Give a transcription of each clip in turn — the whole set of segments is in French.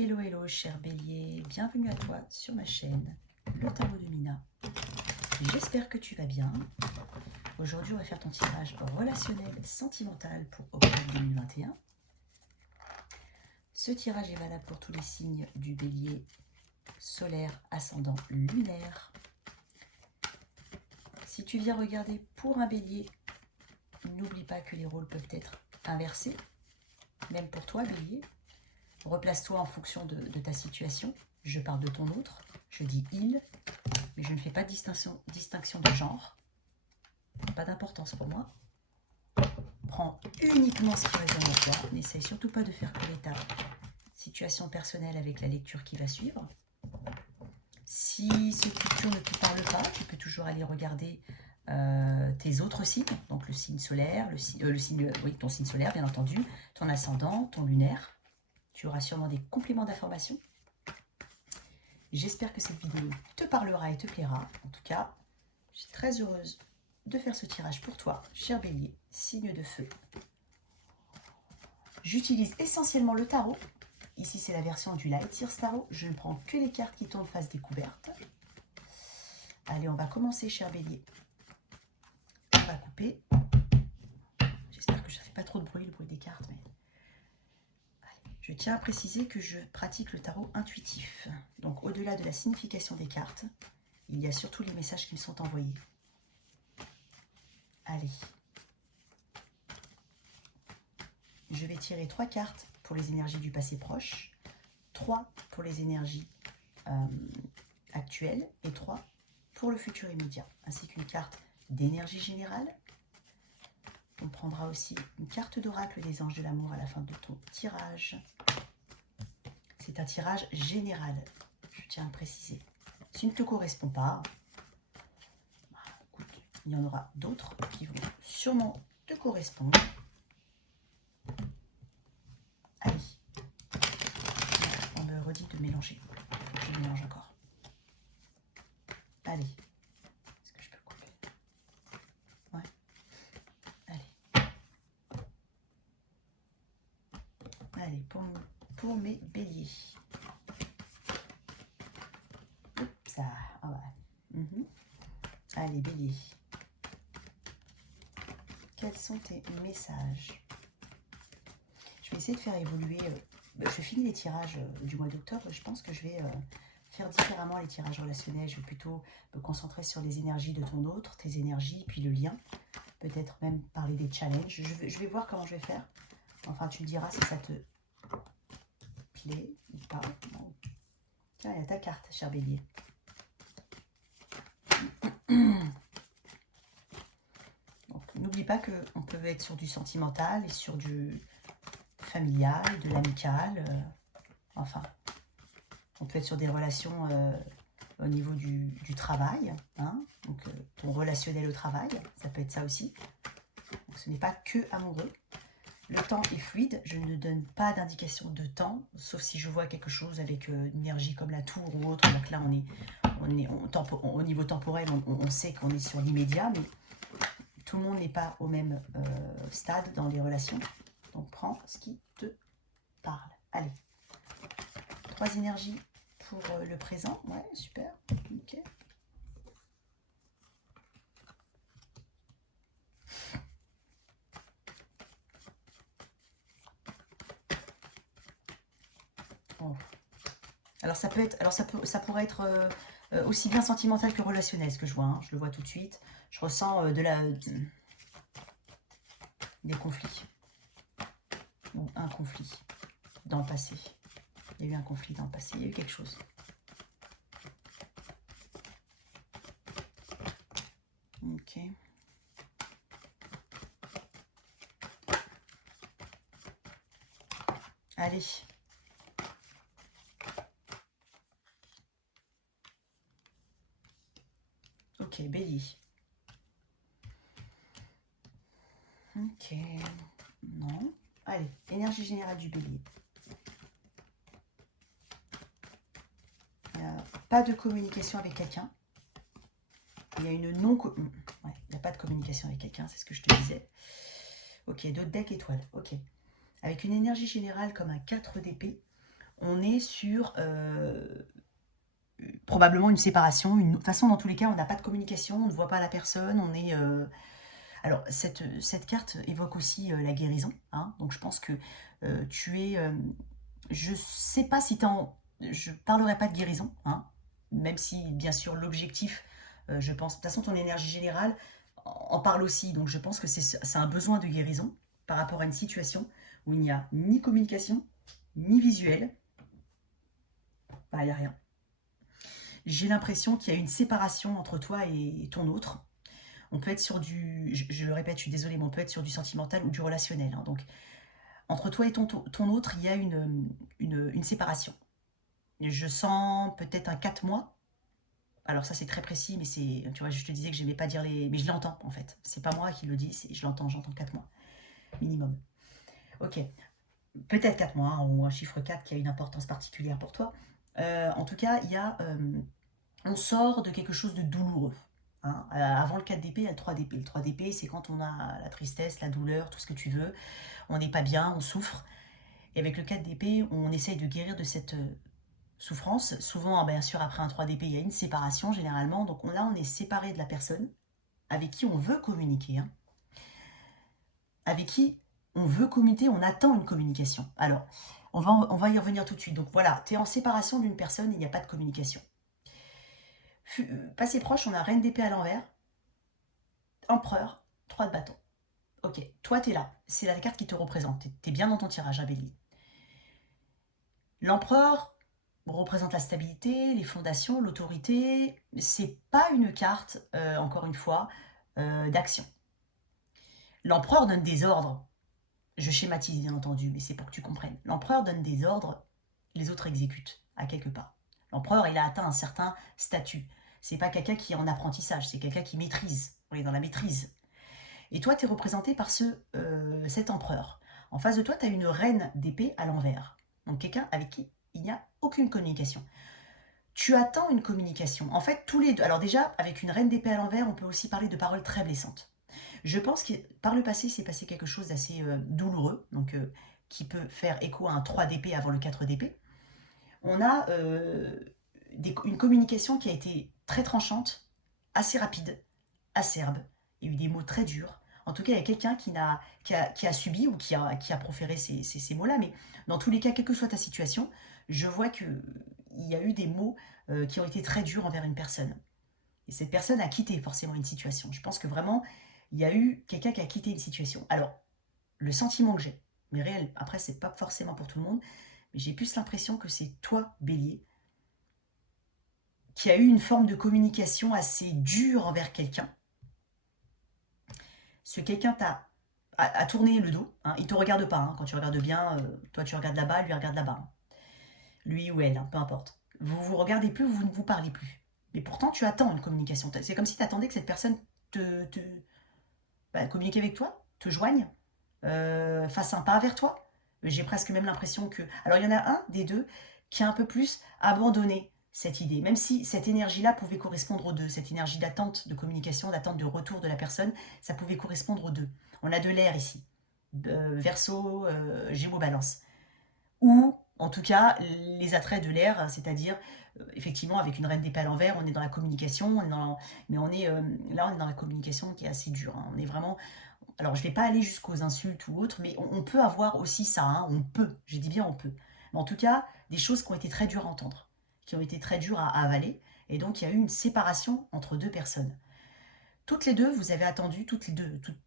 Hello, hello, cher bélier, bienvenue à toi sur ma chaîne, le tarot de Mina. J'espère que tu vas bien. Aujourd'hui, on va faire ton tirage relationnel sentimental pour octobre 2021. Ce tirage est valable pour tous les signes du bélier solaire, ascendant, lunaire. Si tu viens regarder pour un bélier, n'oublie pas que les rôles peuvent être inversés, même pour toi, bélier. Replace-toi en fonction de ta situation. Je parle de ton autre. Je dis il, mais je ne fais pas de distinction de genre. Pas d'importance pour moi. Prends uniquement ce qui résonne en toi. N'essaye surtout pas de faire coller ta situation personnelle avec la lecture qui va suivre. Si cette lecture ne te parle pas, tu peux toujours aller regarder tes autres signes. Donc le signe solaire, ton signe solaire bien entendu, ton ascendant, ton lunaire. Tu auras sûrement des compléments d'information. J'espère que cette vidéo te parlera et te plaira. En tout cas, je suis très heureuse de faire ce tirage pour toi, cher bélier, signe de feu. J'utilise essentiellement le tarot. Ici, c'est la version du Light Years Tarot. Je ne prends que les cartes qui tournent face découverte. Allez, on va commencer, cher bélier. On va couper. J'espère que ça ne fait pas trop de bruit, le bruit des cartes. Mais... Je tiens à préciser que je pratique le tarot intuitif. Donc, au-delà de la signification des cartes, il y a surtout les messages qui me sont envoyés. Allez. Je vais tirer 3 cartes pour les énergies du passé proche, 3 pour les énergies actuelles et 3 pour le futur immédiat, ainsi qu'une carte d'énergie générale. On prendra aussi une carte d'oracle des anges de l'amour à la fin de ton tirage. C'est un tirage général, je tiens à préciser. S'il ne te correspond pas, écoute, il y en aura d'autres qui vont sûrement te correspondre. Allez, on me redit de mélanger. Je mélange encore. Allez, est-ce que je peux couper? Ouais. Allez. Allez, pour mes béliers. Ça, ah ouais. Allez, bélier. Quels sont tes messages? Je vais essayer de faire évoluer. Je finis les tirages du mois d'octobre. Je pense que je vais faire différemment les tirages relationnels. Je vais plutôt me concentrer sur les énergies de ton autre, tes énergies, puis le lien. Peut-être même parler des challenges. Je vais voir comment je vais faire. Enfin, tu me diras si ça te plaît ou pas. Bon. Tiens, il y a ta carte, cher bélier. N'oublie pas qu'on peut être sur du sentimental et sur du familial, de l'amical. Enfin, on peut être sur des relations au niveau du travail. Hein, donc, ton relationnel au travail, ça peut être ça aussi. Donc, ce n'est pas que amoureux. Le temps est fluide. Je ne donne pas d'indication de temps, sauf si je vois quelque chose avec une énergie comme la tour ou autre. Donc là, au niveau temporel, on sait qu'on est sur l'immédiat, mais tout le monde n'est pas au même stade dans les relations. Donc, prends ce qui te parle. Allez. 3 énergies pour le présent. Ouais, super. Ok. Bon. Alors, ça peut être, ça pourrait être aussi bien sentimental que relationnel, ce que je vois. Hein. Je le vois tout de suite. Je ressens des conflits. Bon, un conflit dans le passé. Il y a eu un conflit dans le passé. Il y a eu quelque chose. Ok. Allez. Ok, bélier. Ok. Non. Allez, énergie générale du bélier. Pas de communication avec quelqu'un. Il y a une non... Ouais, il n'y a pas de communication avec quelqu'un, c'est ce que je te disais. Ok, d'autres decks étoiles. Ok. Avec une énergie générale comme un 4 d'épée, on est sur probablement une séparation. De toute façon, dans tous les cas, on n'a pas de communication, on ne voit pas la personne, on est... Alors, cette carte évoque aussi la guérison, hein, donc je pense que tu es... je sais pas si tu es en... Je parlerai pas de guérison, hein, même si, bien sûr, l'objectif, je pense... De toute façon, ton énergie générale en parle aussi, donc je pense que c'est un besoin de guérison par rapport à une situation où il n'y a ni communication, ni visuel, bah, il n'y a rien. J'ai l'impression qu'il y a une séparation entre toi et ton autre. On peut être sur du, je le répète, je suis désolée, mais on peut être sur du sentimental ou du relationnel, hein. Donc, entre toi et ton autre, il y a une séparation. Je sens peut-être un 4 mois. Alors ça, c'est très précis, mais c'est, tu vois, je te disais que j'aimais pas dire les... Mais je l'entends, en fait. C'est pas moi qui le dis, je l'entends, j'entends 4 mois, minimum. Ok, peut-être 4 mois, hein, ou un chiffre 4 qui a une importance particulière pour toi. En tout cas, il y a... on sort de quelque chose de douloureux, hein. Avant le 4 d'épée, il y a le 3 d'épée. Le 3 d'épée, c'est quand on a la tristesse, la douleur, tout ce que tu veux. On n'est pas bien, on souffre. Et avec le 4 d'épée, on essaye de guérir de cette souffrance. Souvent, bien sûr, après un 3 d'épée, il y a une séparation généralement. Donc là, on est séparé de la personne avec qui on veut communiquer, hein. Avec qui on veut communiquer, on attend une communication. Alors, on va y revenir tout de suite. Donc voilà, tu es en séparation d'une personne et il n'y a pas de communication. Passé proche, on a reine d'épée à l'envers, empereur, 3 de bâton. Ok, toi t'es là, c'est la carte qui te représente, t'es bien dans ton tirage à Bélier. L'empereur représente la stabilité, les fondations, l'autorité. C'est pas une carte, encore une fois, d'action. L'empereur donne des ordres. Je schématise bien entendu, mais c'est pour que tu comprennes. L'empereur donne des ordres, les autres exécutent, à quelque part. L'empereur, il a atteint un certain statut. C'est pas quelqu'un qui est en apprentissage, c'est quelqu'un qui maîtrise. On est dans la maîtrise. Et toi, tu es représenté par cet empereur. En face de toi, tu as une reine d'épée à l'envers. Donc quelqu'un avec qui il n'y a aucune communication. Tu attends une communication. En fait, tous les deux... Alors déjà, avec une reine d'épée à l'envers, on peut aussi parler de paroles très blessantes. Je pense que par le passé, il s'est passé quelque chose d'assez douloureux, donc qui peut faire écho à un 3 d'épée avant le 4 d'épée. On a une communication qui a été très tranchante, assez rapide, acerbe. Il y a eu des mots très durs. En tout cas, il y a quelqu'un qui a subi ou qui a proféré ces mots-là. Mais dans tous les cas, quelle que soit ta situation, je vois qu'il y a eu des mots qui ont été très durs envers une personne. Et cette personne a quitté forcément une situation. Je pense que vraiment, il y a eu quelqu'un qui a quitté une situation. Alors, le sentiment que j'ai, mais réel, après, c'est pas forcément pour tout le monde, mais j'ai plus l'impression que c'est toi, Bélier, qui a eu une forme de communication assez dure envers quelqu'un. Ce quelqu'un a tourné le dos, hein. Il ne te regarde pas, hein. Quand tu regardes bien, toi tu regardes là-bas, lui regarde là-bas, hein. Lui ou elle, hein, peu importe. Vous vous regardez plus, vous ne vous parlez plus. Mais pourtant, tu attends une communication. C'est comme si tu attendais que cette personne communique avec toi, te joigne, fasse un pas vers toi. J'ai presque même l'impression que... Alors, il y en a un des deux qui a un peu plus abandonné cette idée, même si cette énergie-là pouvait correspondre aux deux, cette énergie d'attente de communication, d'attente de retour de la personne, ça pouvait correspondre aux deux. On a de l'air ici, Verseau, Gémeaux, Balance. Ou, en tout cas, les attraits de l'air, c'est-à-dire, effectivement, avec une reine d'épée à l'envers, on est dans la communication, mais là, on est dans la communication qui est assez dure, hein. On est vraiment... Alors, je ne vais pas aller jusqu'aux insultes ou autres, mais on peut avoir aussi ça, hein. On peut, j'ai dit bien on peut. Mais en tout cas, des choses qui ont été très dures à entendre, qui ont été très dures à avaler, et donc il y a eu une séparation entre deux personnes. Toutes les deux, vous avez attendu,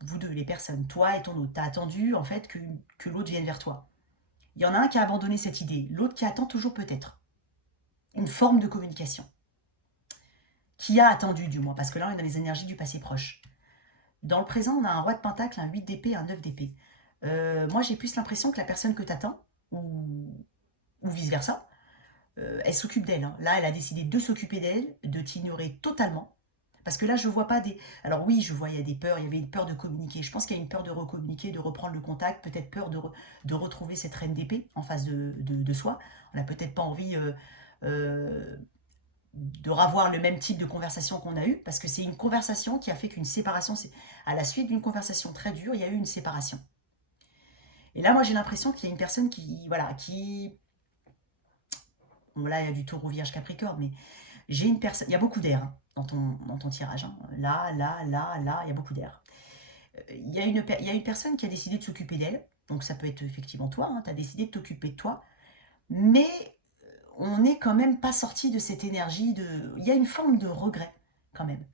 vous deux, les personnes, toi et ton autre, tu as attendu en fait que l'autre vienne vers toi. Il y en a un qui a abandonné cette idée, l'autre qui attend toujours peut-être une forme de communication. Qui a attendu du moins, parce que là on est dans les énergies du passé proche. Dans le présent, on a un roi de pentacle, un 8 d'épée, un 9 d'épée. Moi j'ai plus l'impression que la personne que tu attends, ou vice-versa, elle s'occupe d'elle, hein. Là elle a décidé de s'occuper d'elle, de t'ignorer totalement. Parce que là, je vois pas des... Alors oui, je vois, il y a des peurs, il y avait une peur de communiquer. Je pense qu'il y a une peur de recommuniquer, de reprendre le contact, peut-être peur de retrouver cette reine d'épée en face de soi. On n'a peut-être pas envie euh, de revoir le même type de conversation qu'on a eue, parce que c'est une conversation qui a fait qu'une séparation, à la suite d'une conversation très dure, il y a eu une séparation. Et là, moi, j'ai l'impression qu'il y a une personne qui, voilà, qui Bon, là, il y a du taureau, vierge, capricorne, mais j'ai une personne... Il y a beaucoup d'air hein, dans ton tirage. Hein. Là, là, là, là, il y a beaucoup d'air. Il y a une personne qui a décidé de s'occuper d'elle. Donc ça peut être effectivement toi, hein, tu as décidé de t'occuper de toi. Mais on n'est quand même pas sorti de cette énergie de... Il y a une forme de regret quand même.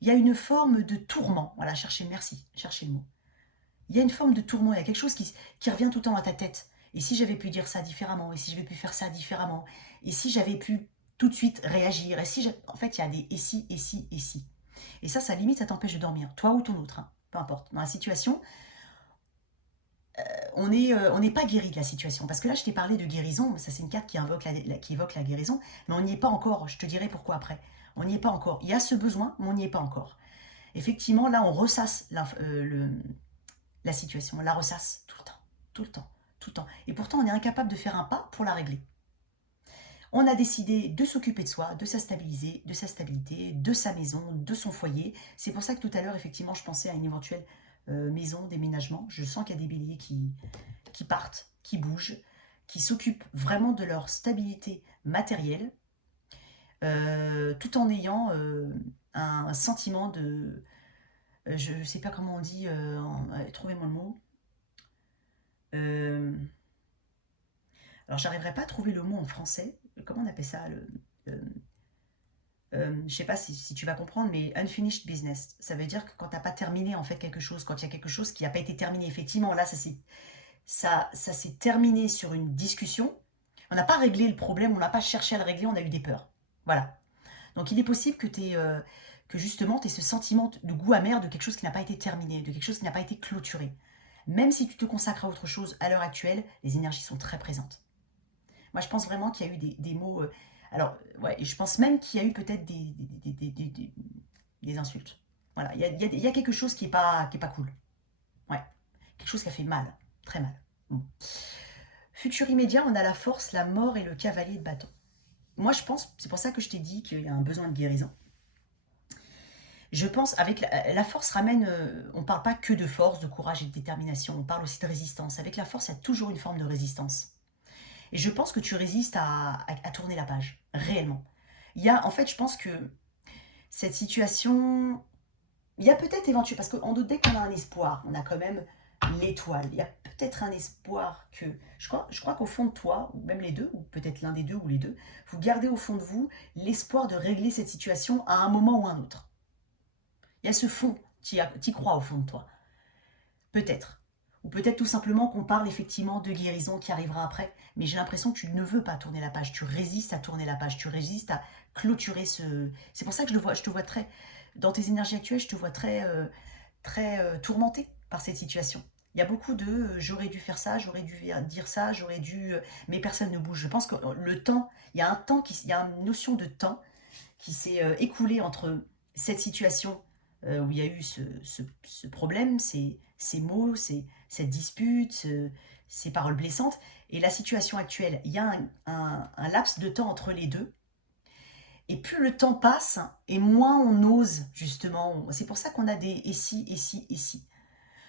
Il y a une forme de tourment. Voilà, merci, cherchez le mot. Il y a une forme de tourment, il y a quelque chose qui revient tout le temps à ta tête. Et si j'avais pu dire ça différemment, et si j'avais pu faire ça différemment, et si j'avais pu tout de suite réagir, et si en fait, il y a des et si, et si, et si. Et ça limite, ça t'empêche de dormir, toi ou ton autre, hein, peu importe. Dans la situation, on n'est pas guéri de la situation. Parce que là, je t'ai parlé de guérison, ça c'est une carte qui évoque la guérison, mais on n'y est pas encore, je te dirai pourquoi après. On n'y est pas encore. Il y a ce besoin, mais on n'y est pas encore. Effectivement, là, on ressasse la situation, on la ressasse tout le temps, tout le temps, tout le temps. Et pourtant, on est incapable de faire un pas pour la régler. On a décidé de s'occuper de soi, de sa stabilité, de sa maison, de son foyer. C'est pour ça que tout à l'heure, effectivement, je pensais à une éventuelle maison, déménagement. Je sens qu'il y a des béliers qui partent, qui bougent, qui s'occupent vraiment de leur stabilité matérielle, tout en ayant un sentiment de... je ne sais pas comment on dit, trouvez-moi le mot. Alors, j'arriverai pas à trouver le mot en français. Comment on appelle ça je sais pas si tu vas comprendre, mais unfinished business. Ça veut dire que quand t'as pas terminé en fait quelque chose, quand il y a quelque chose qui n'a pas été terminé, effectivement, là, ça s'est terminé sur une discussion. On n'a pas réglé le problème, on n'a pas cherché à le régler, on a eu des peurs. Voilà. Donc, il est possible que justement, tu aies ce sentiment de goût amer de quelque chose qui n'a pas été terminé, de quelque chose qui n'a pas été clôturé. Même si tu te consacres à autre chose à l'heure actuelle, les énergies sont très présentes. Moi, je pense vraiment qu'il y a eu des mots... alors, ouais, je pense même qu'il y a eu peut-être des insultes. Voilà, il y a quelque chose qui est pas cool. Ouais, quelque chose qui a fait mal, très mal. Bon. Futur immédiat, on a la force, la mort et le cavalier de bâton. Moi, je pense, c'est pour ça que je t'ai dit qu'il y a un besoin de guérison. Je pense, avec la force ramène, on ne parle pas que de force, de courage et de détermination, on parle aussi de résistance. Avec la force, il y a toujours une forme de résistance. Et je pense que tu résistes à tourner la page, réellement. En fait, je pense que cette situation, il y a peut-être éventuellement, parce qu'en d'autres dès qu'on a un espoir, on a quand même l'étoile. Il y a peut-être un espoir que, je crois qu'au fond de toi, ou même les deux, ou peut-être l'un des deux ou les deux, vous gardez au fond de vous l'espoir de régler cette situation à un moment ou un autre. Il y a ce fond, tu y crois au fond de toi. Peut-être. Ou peut-être tout simplement qu'on parle effectivement de guérison qui arrivera après. Mais j'ai l'impression que tu ne veux pas tourner la page. Tu résistes à tourner la page. Tu résistes à clôturer ce... C'est pour ça que je te vois très... Dans tes énergies actuelles, je te vois très tourmenté par cette situation. Il y a beaucoup de j'aurais dû faire ça, j'aurais dû dire ça, j'aurais dû... mais personne ne bouge. Je pense que le temps, il y a un temps, il y a une notion de temps qui s'est écoulée entre cette situation où il y a eu ce problème, ces mots, cette dispute, ces paroles blessantes, et la situation actuelle. Il y a un laps de temps entre les deux, et plus le temps passe, et moins on ose, justement. C'est pour ça qu'on a des et si, et si, et si.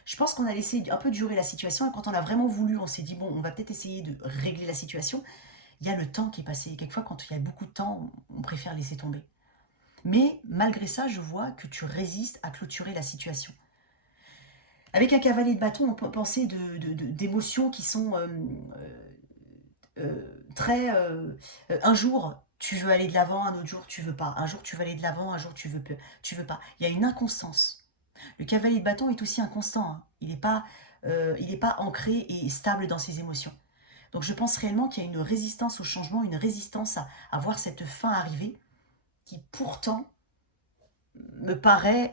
Je pense qu'on a laissé un peu durer la situation, et quand on a vraiment voulu, on s'est dit, bon, on va peut-être essayer de régler la situation. Il y a le temps qui est passé. Quelquefois, quand il y a beaucoup de temps, on préfère laisser tomber. Mais malgré ça, je vois que tu résistes à clôturer la situation. Avec un cavalier de bâton, on peut penser d'émotions qui sont très... un jour, tu veux aller de l'avant, un autre jour, tu veux pas. Un jour, tu veux aller de l'avant, un jour, tu veux pas. Il y a une inconstance. Le cavalier de bâton est aussi inconstant. Hein. Il n'est pas ancré et stable dans ses émotions. Donc je pense réellement qu'il y a une résistance au changement, une résistance à voir cette fin arriver, qui pourtant me paraît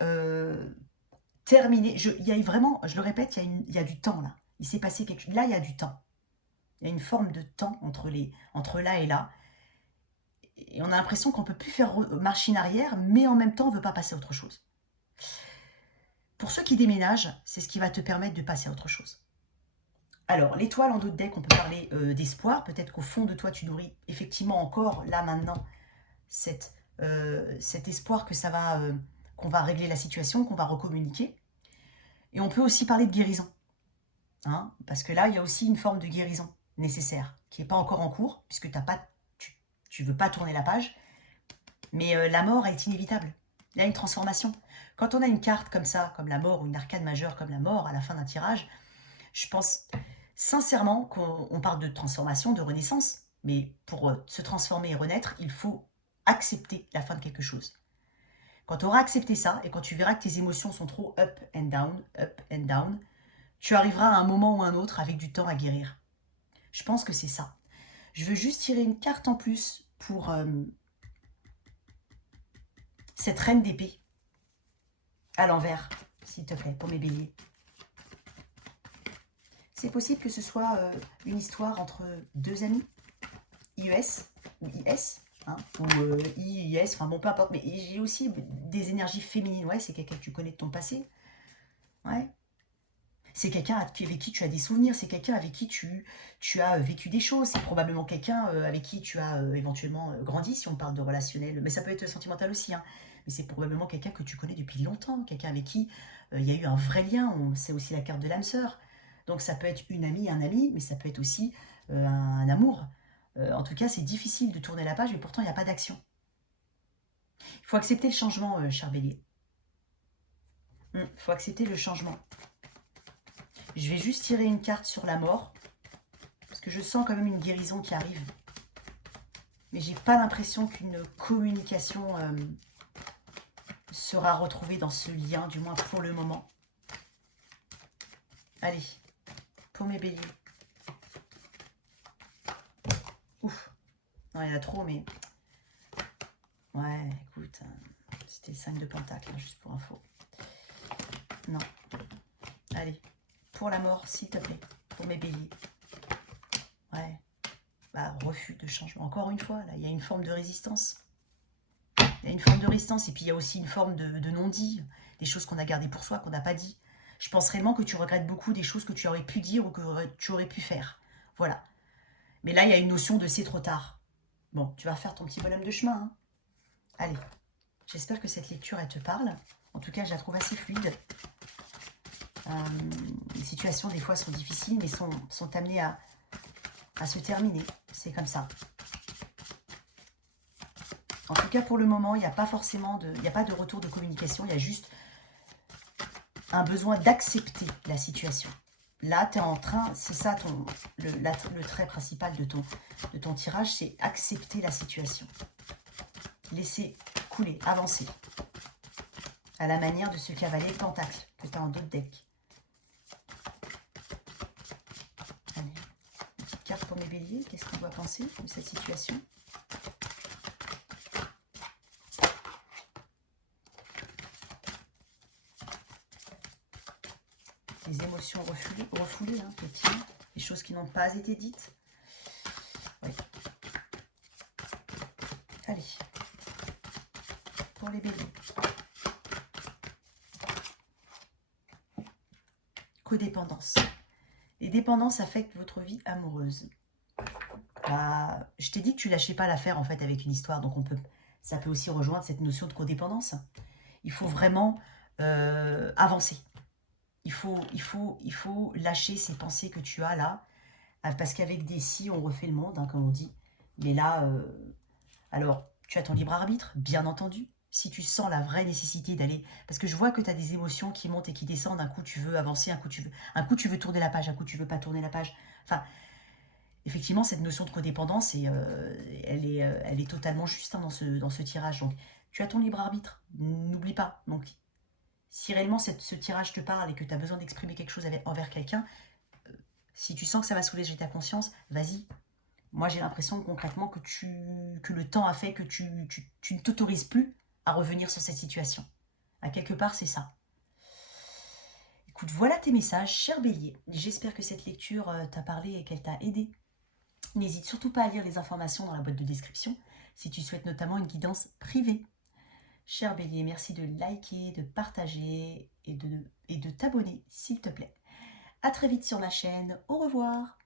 terminée. Il y a vraiment, je le répète, il y a du temps là. Il s'est passé quelque chose. Là, il y a du temps. Il y a une forme de temps entre là et là. Et on a l'impression qu'on ne peut plus faire machine arrière, mais en même temps, on ne veut pas passer à autre chose. Pour ceux qui déménagent, c'est ce qui va te permettre de passer à autre chose. Alors, l'étoile en dos de deck, on peut parler d'espoir. Peut-être qu'au fond de toi, tu nourris effectivement encore, là, maintenant, cet espoir que qu'on va régler la situation, qu'on va recommuniquer. Et on peut aussi parler de guérison. Hein, parce que là, il y a aussi une forme de guérison nécessaire, qui n'est pas encore en cours, puisque tu tu veux pas tourner la page, mais la mort est inévitable. Il y a une transformation. Quand on a une carte comme ça, comme la mort, ou une arcane majeure comme la mort à la fin d'un tirage, je pense sincèrement qu'on parle de transformation, de renaissance, mais pour se transformer et renaître, il faut accepter la fin de quelque chose. Quand tu auras accepté ça, et quand tu verras que tes émotions sont trop up and down, tu arriveras à un moment ou un autre avec du temps à guérir. Je pense que c'est ça. Je veux juste tirer une carte en plus pour cette reine d'épée à l'envers, s'il te plaît, pour mes béliers. C'est possible que ce soit une histoire entre deux amis, IES ou IS, hein, ou IIS, enfin bon, peu importe, mais j'ai aussi des énergies féminines. Ouais, c'est quelqu'un que tu connais de ton passé. Ouais. C'est quelqu'un avec qui tu as des souvenirs, c'est quelqu'un avec qui tu as vécu des choses, c'est probablement quelqu'un avec qui tu as éventuellement grandi, si on parle de relationnel, mais ça peut être sentimental aussi, hein. Mais c'est probablement quelqu'un que tu connais depuis longtemps, quelqu'un avec qui il y a eu un vrai lien, c'est aussi la carte de l'âme sœur. Donc ça peut être une amie, un ami, mais ça peut être aussi un amour. En tout cas, c'est difficile de tourner la page, mais pourtant il n'y a pas d'action. Il faut accepter le changement, cher bélier. Il faut accepter le changement. Je vais juste tirer une carte sur la mort, parce que je sens quand même une guérison qui arrive. Mais j'ai pas l'impression qu'une communication sera retrouvée dans ce lien, du moins pour le moment. Allez, pour mes béliers. Ouf, non, il y en a trop, mais... Ouais, écoute, c'était 5 de pentacle, hein, juste pour info. Non. Allez, pour la mort, s'il te plaît, pour mes béliers. Ouais. Bah, refus de changement. Encore une fois, là, il y a une forme de résistance. Il y a une forme de résistance, et puis il y a aussi une forme de non-dit, des choses qu'on a gardées pour soi, qu'on n'a pas dit. Je pense réellement que tu regrettes beaucoup des choses que tu aurais pu dire ou que tu aurais pu faire. Voilà. Mais là, il y a une notion de c'est trop tard. Bon, tu vas faire ton petit bonhomme de chemin, hein. Allez, j'espère que cette lecture, elle te parle. En tout cas, je la trouve assez fluide. Les situations, des fois, sont difficiles, mais sont amenées à se terminer. C'est comme ça. En tout cas, pour le moment, il n'y a pas forcément il n'y a pas de retour de communication. Il y a juste un besoin d'accepter la situation. Là, tu es en train, c'est ça le trait principal de ton tirage, c'est accepter la situation. Laisser couler, avancer. À la manière de ce cavalier pentacle que tu as en d'autres decks. Allez, une petite carte pour mes béliers. Qu'est-ce qu'on doit penser de cette situation ? Les émotions refoulées, hein, effectivement. Les choses qui n'ont pas été dites. Oui. Allez. Pour les béliers. Codépendance. Les dépendances affectent votre vie amoureuse. Bah, je t'ai dit que tu lâchais pas l'affaire en fait avec une histoire, donc ça peut aussi rejoindre cette notion de codépendance. Il faut vraiment avancer. Il faut lâcher ces pensées que tu as là, parce qu'avec des si, on refait le monde, hein, comme on dit. Mais là, alors, tu as ton libre arbitre, bien entendu. Si tu sens la vraie nécessité d'aller... Parce que je vois que tu as des émotions qui montent et qui descendent. Un coup, tu veux avancer, un coup, tu veux tourner la page, un coup, tu veux pas tourner la page. Enfin, effectivement, cette notion de codépendance, elle est totalement juste, hein, dans ce tirage. Donc, tu as ton libre arbitre, n'oublie pas. Donc, si réellement ce tirage te parle et que tu as besoin d'exprimer quelque chose envers quelqu'un, si tu sens que ça va soulager ta conscience, vas-y. Moi, j'ai l'impression concrètement que le temps a fait que tu ne t'autorises plus à revenir sur cette situation. À quelque part, c'est ça. Écoute, voilà tes messages, cher bélier. J'espère que cette lecture t'a parlé et qu'elle t'a aidé. N'hésite surtout pas à lire les informations dans la boîte de description si tu souhaites notamment une guidance privée. Cher bélier, merci de liker, de partager et de t'abonner, s'il te plaît. À très vite sur ma chaîne. Au revoir.